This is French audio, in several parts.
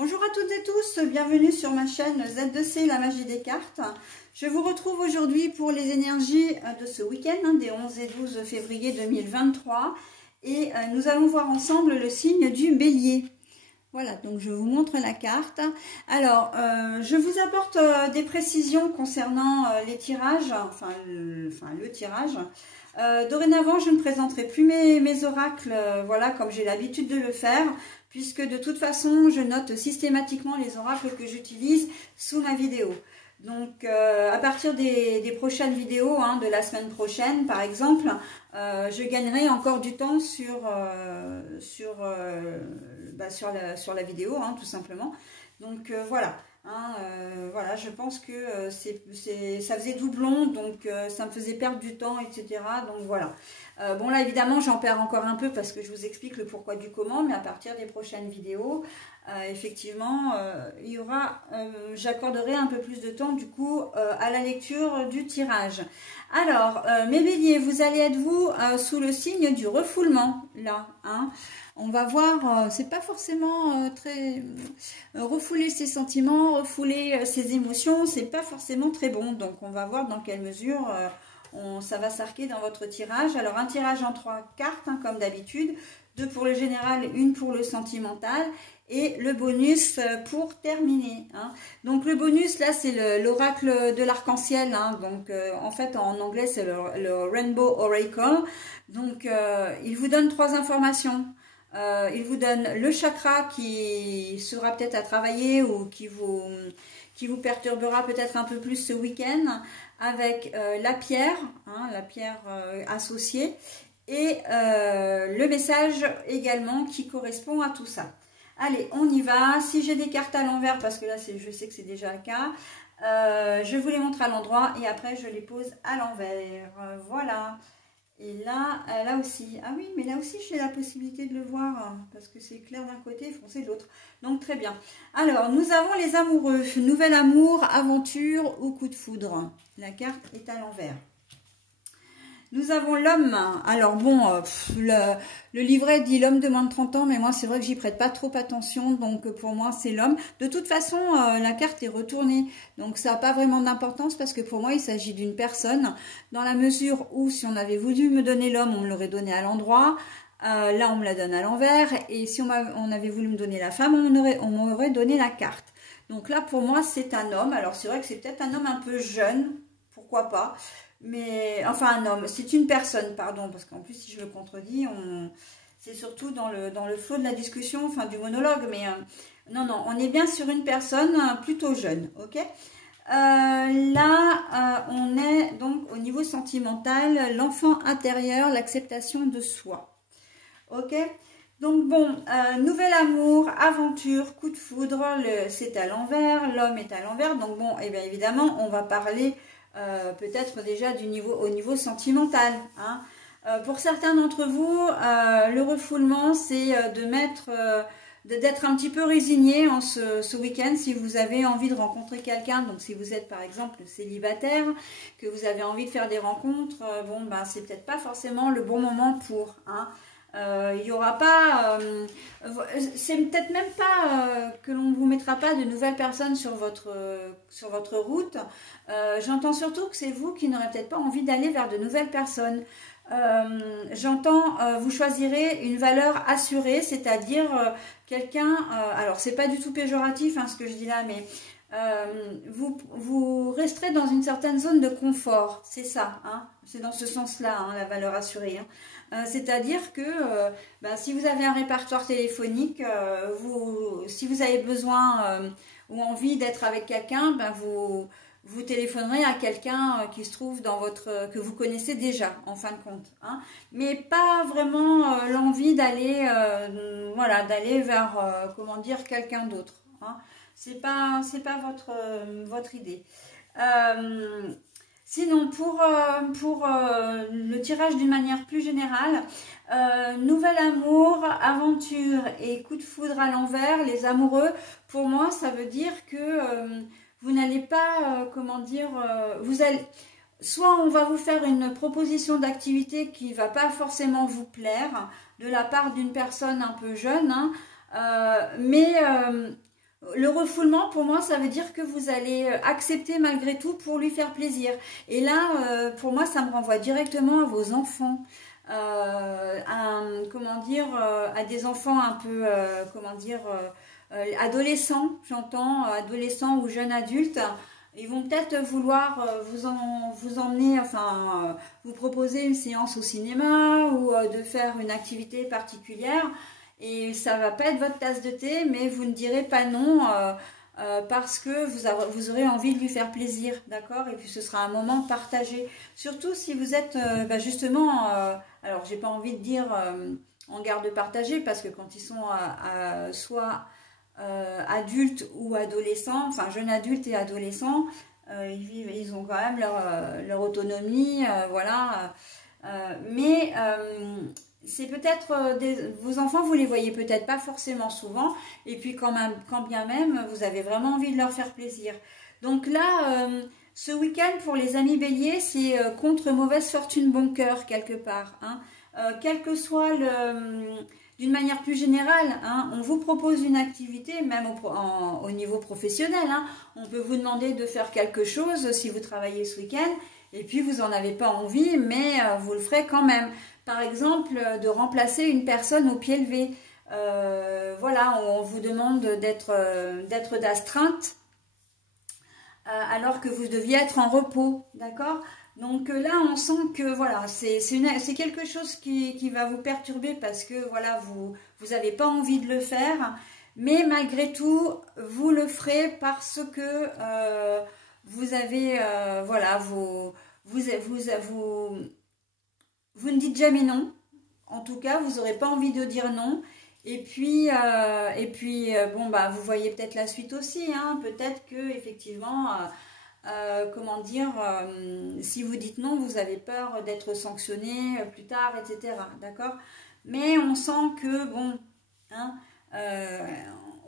Bonjour à toutes et tous, bienvenue sur ma chaîne Z2C, la magie des cartes. Je vous retrouve aujourd'hui pour les énergies de ce week-end, des 11 et 12 février 2023. Et nous allons voir ensemble le signe du bélier. Voilà, donc je vous montre la carte. Alors, je vous apporte des précisions concernant les tirages, le tirage. Dorénavant, je ne présenterai plus mes oracles, voilà, comme j'ai l'habitude de le faire, puisque de toute façon, je note systématiquement les oracles que j'utilise sous ma vidéo. Donc, à partir des prochaines vidéos, de la semaine prochaine, par exemple, je gagnerai encore du temps sur la vidéo, tout simplement. Donc, voilà. Voilà, je pense que ça faisait doublon, donc ça me faisait perdre du temps, etc. Donc voilà. Bon là évidemment j'en perds encore un peu parce que je vous explique le pourquoi du comment, mais à partir des prochaines vidéos, effectivement, il y aura, j'accorderai un peu plus de temps du coup à la lecture du tirage. Alors, mes béliers, vous allez être vous sous le signe du refoulement, là, On va voir, c'est pas forcément très... refouler ses sentiments, refouler ses émotions, c'est pas forcément très bon. Donc, on va voir dans quelle mesure ça va s'arquer dans votre tirage. Alors, un tirage en 3 cartes, comme d'habitude. 2 pour le général, 1 pour le sentimental. Et le bonus pour terminer. Donc, le bonus, là, c'est l'oracle de l'arc-en-ciel. Donc, en fait, en anglais, c'est le Rainbow Oracle. Donc, il vous donne 3 informations. Il vous donne le chakra qui sera peut-être à travailler ou qui vous perturbera peut-être un peu plus ce week-end, avec la pierre associée, et le message également qui correspond à tout ça. Allez, on y va. Si j'ai des cartes à l'envers, parce que là je sais que c'est déjà le cas, je vous les montre à l'endroit et après je les pose à l'envers. Voilà. Et là, là aussi, ah oui, mais là aussi j'ai la possibilité de le voir, parce que c'est clair d'un côté et foncé de l'autre. Donc très bien. Alors, nous avons les amoureux, nouvel amour, aventure ou coup de foudre. La carte est à l'envers. Nous avons l'homme. Alors bon, le livret dit l'homme de moins de 30 ans, mais moi c'est vrai que j'y prête pas trop attention, donc pour moi c'est l'homme. De toute façon, la carte est retournée, donc ça n'a pas vraiment d'importance parce que pour moi il s'agit d'une personne, dans la mesure où si on avait voulu me donner l'homme, on me l'aurait donné à l'endroit. Là on me la donne à l'envers, et si on avait voulu me donner la femme, on m'aurait donné la carte. Donc là pour moi c'est un homme. Alors c'est vrai que c'est peut-être un homme un peu jeune, pourquoi pas. Mais enfin un homme, c'est une personne, pardon, parce qu'en plus si je me contredis, c'est surtout dans le flot de la discussion, enfin du monologue, mais non, on est bien sur une personne plutôt jeune, ok. Là, on est donc au niveau sentimental, l'enfant intérieur, l'acceptation de soi, ok. Donc bon, nouvel amour, aventure, coup de foudre, c'est à l'envers, l'homme est à l'envers, donc bon, et bien évidemment, on va parler peut-être déjà au niveau sentimental. Pour certains d'entre vous, le refoulement, c'est d'être un petit peu résigné en ce week-end si vous avez envie de rencontrer quelqu'un. Donc si vous êtes par exemple célibataire, que vous avez envie de faire des rencontres, bon ben c'est peut-être pas forcément le bon moment pour. Il y aura pas, c'est peut-être même pas que l'on ne vous mettra pas de nouvelles personnes sur votre route. J'entends surtout que c'est vous qui n'aurez peut-être pas envie d'aller vers de nouvelles personnes. J'entends, vous choisirez une valeur assurée, c'est-à-dire quelqu'un, alors c'est pas du tout péjoratif ce que je dis là, mais vous resterez dans une certaine zone de confort, c'est ça, c'est dans ce sens-là, la valeur assurée. C'est-à-dire que si vous avez un répertoire téléphonique, si vous avez besoin ou envie d'être avec quelqu'un, vous téléphonerez à quelqu'un qui se trouve que vous connaissez déjà, en fin de compte. Mais pas vraiment l'envie d'aller d'aller vers, comment dire, quelqu'un d'autre. C'est pas votre idée. Sinon, pour le tirage d'une manière plus générale, nouvel amour, aventure et coup de foudre à l'envers, les amoureux, pour moi, ça veut dire que vous n'allez pas, comment dire, soit on va vous faire une proposition d'activité qui ne va pas forcément vous plaire de la part d'une personne un peu jeune, mais Le refoulement, pour moi, ça veut dire que vous allez accepter malgré tout pour lui faire plaisir. Et là, pour moi, ça me renvoie directement à vos enfants. Comment dire, à des enfants un peu, comment dire, adolescents, j'entends, adolescents ou jeunes adultes. Ils vont peut-être vouloir vous emmener, enfin, vous proposer une séance au cinéma ou de faire une activité particulière. Et ça va pas être votre tasse de thé, mais vous ne direz pas non parce que vous aurez envie de lui faire plaisir, d'accord? Et puis ce sera un moment partagé. Surtout si vous êtes justement, alors j'ai pas envie de dire en garde partagée, parce que quand ils sont soit adultes ou adolescents, enfin jeunes adultes et adolescents, ils ont quand même leur autonomie, voilà. Mais c'est peut-être vos enfants, vous les voyez peut-être pas forcément souvent, et puis quand bien même, vous avez vraiment envie de leur faire plaisir. Donc là, ce week-end pour les amis béliers, c'est contre mauvaise fortune bon cœur quelque part, hein. Quel que soit d'une manière plus générale, hein, on vous propose une activité, même au niveau professionnel, hein, on peut vous demander de faire quelque chose si vous travaillez ce week-end, et puis vous n'en avez pas envie, mais vous le ferez quand même. Par exemple, de remplacer une personne au pied levé. Voilà, on vous demande d'être d'astreinte alors que vous deviez être en repos, d'accord? Donc là, on sent que voilà, c'est quelque chose qui va vous perturber parce que voilà, vous n'avez pas envie de le faire, mais malgré tout, vous le ferez parce que vous avez voilà, vous ne dites jamais non. En tout cas, vous n'aurez pas envie de dire non. Et puis bon, bah, vous voyez peut-être la suite aussi, hein. Peut-être que effectivement, comment dire, si vous dites non, vous avez peur d'être sanctionné plus tard, etc. D'accord? Mais on sent que, bon, hein,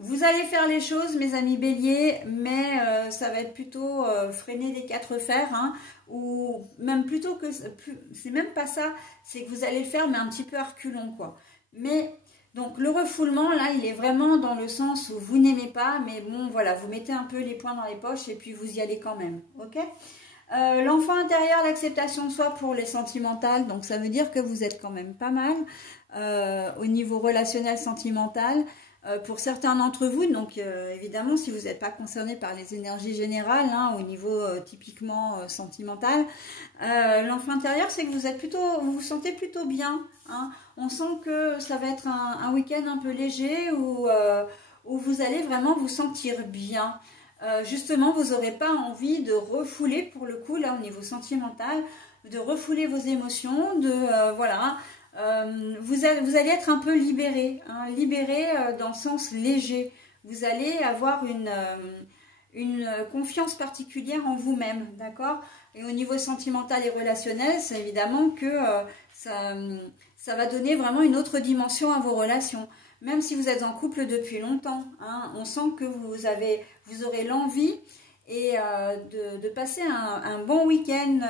vous allez faire les choses, mes amis béliers, mais ça va être plutôt freiner des quatre fers, hein, ou même plutôt que, c'est même pas ça, c'est que vous allez le faire, mais un petit peu à reculons, quoi. Mais, donc, le refoulement, là, il est vraiment dans le sens où vous n'aimez pas, mais bon, voilà, vous mettez un peu les poings dans les poches et puis vous y allez quand même, ok? L'enfant intérieur, l'acceptation de soi pour les sentimentales, donc ça veut dire que vous êtes quand même pas mal au niveau relationnel sentimental. Pour certains d'entre vous, donc évidemment, si vous n'êtes pas concerné par les énergies générales, hein, au niveau typiquement sentimental, l'enfant intérieur, c'est que vous vous sentez plutôt bien, hein. On sent que ça va être un week-end un peu léger où vous allez vraiment vous sentir bien. Justement, vous n'aurez pas envie de refouler, pour le coup, là, au niveau sentimental, de refouler vos émotions, voilà. Vous allez être un peu libéré, hein, libéré dans le sens léger. Vous allez avoir une confiance particulière en vous-même, d'accord? Et au niveau sentimental et relationnel, c'est évidemment que ça va donner vraiment une autre dimension à vos relations. Même si vous êtes en couple depuis longtemps, hein, on sent que vous aurez l'envie et de passer un bon week-end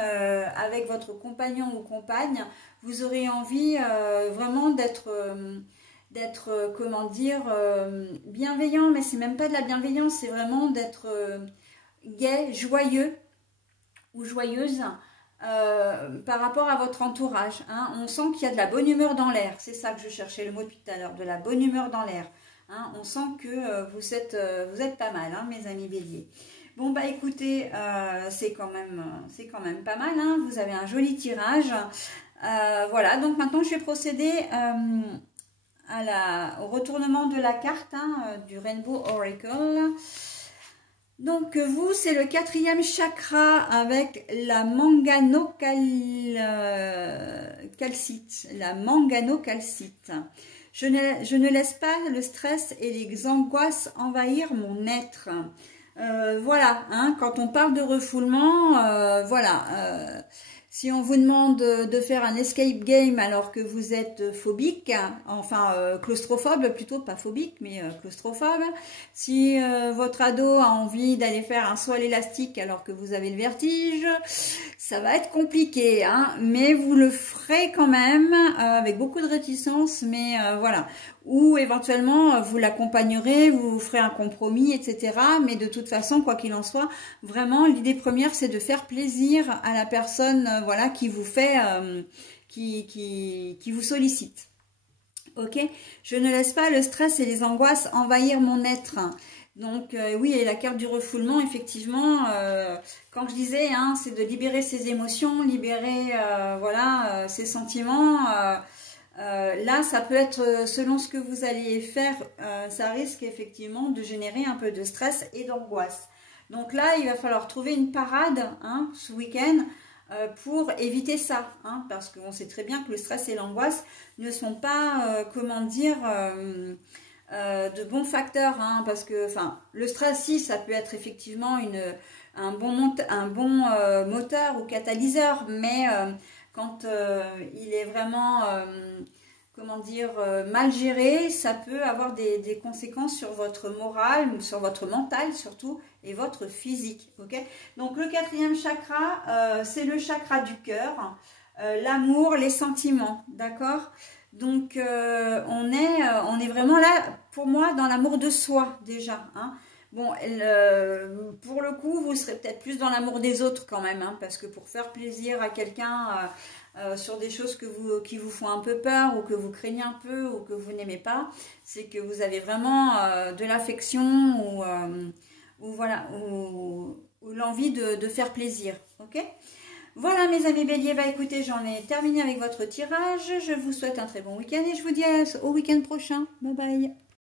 avec votre compagnon ou compagne. Vous aurez envie vraiment d'être, comment dire, bienveillant, mais c'est même pas de la bienveillance, c'est vraiment d'être gai, joyeux ou joyeuse par rapport à votre entourage, hein. On sent qu'il y a de la bonne humeur dans l'air, c'est ça que je cherchais le mot depuis tout à l'heure, de la bonne humeur dans l'air, hein. On sent que vous êtes pas mal, hein, mes amis béliers. Bon bah écoutez, c'est quand même pas mal, hein. Vous avez un joli tirage. Voilà, donc maintenant je vais procéder au retournement de la carte, hein, du Rainbow Oracle. Donc vous, c'est le 4e chakra avec la manganocalcite. La manganocalcite. Je ne laisse pas le stress et les angoisses envahir mon être. Voilà, hein, quand on parle de refoulement, voilà. Si on vous demande de faire un escape game alors que vous êtes phobique, enfin claustrophobe plutôt, pas phobique, mais claustrophobe. Si votre ado a envie d'aller faire un saut à l'élastique alors que vous avez le vertige, ça va être compliqué, hein, mais vous le ferez quand même avec beaucoup de réticence, mais voilà. ou éventuellement vous l'accompagnerez, vous ferez un compromis, etc. Mais de toute façon, quoi qu'il en soit, vraiment l'idée première c'est de faire plaisir à la personne voilà, qui vous fait, qui vous sollicite. Ok, je ne laisse pas le stress et les angoisses envahir mon être. Donc oui, et la carte du refoulement, effectivement, quand je disais, hein, c'est de libérer ses émotions, libérer voilà, ses sentiments. Là, ça peut être, selon ce que vous allez faire, ça risque effectivement de générer un peu de stress et d'angoisse. Donc là, il va falloir trouver une parade hein, ce week-end pour éviter ça. Hein, parce qu'on sait très bien que le stress et l'angoisse ne sont pas, comment dire... de bons facteurs, hein, parce que enfin le stress, si ça peut être effectivement un bon moteur ou catalyseur, mais quand il est vraiment comment dire mal géré, ça peut avoir des conséquences sur votre morale, sur votre mental surtout, et votre physique. Ok, donc le quatrième chakra, c'est le chakra du cœur, l'amour, les sentiments, d'accord. Donc, on est vraiment là, pour moi, dans l'amour de soi, déjà. Hein. Bon, pour le coup, vous serez peut-être plus dans l'amour des autres quand même, hein, parce que pour faire plaisir à quelqu'un sur des choses qui vous font un peu peur, ou que vous craignez un peu, ou que vous n'aimez pas, c'est que vous avez vraiment de l'affection, ou voilà, ou l'envie de faire plaisir, ok ? Voilà mes amis béliers, bah écoutez, j'en ai terminé avec votre tirage. Je vous souhaite un très bon week-end et je vous dis au week-end prochain. Bye bye.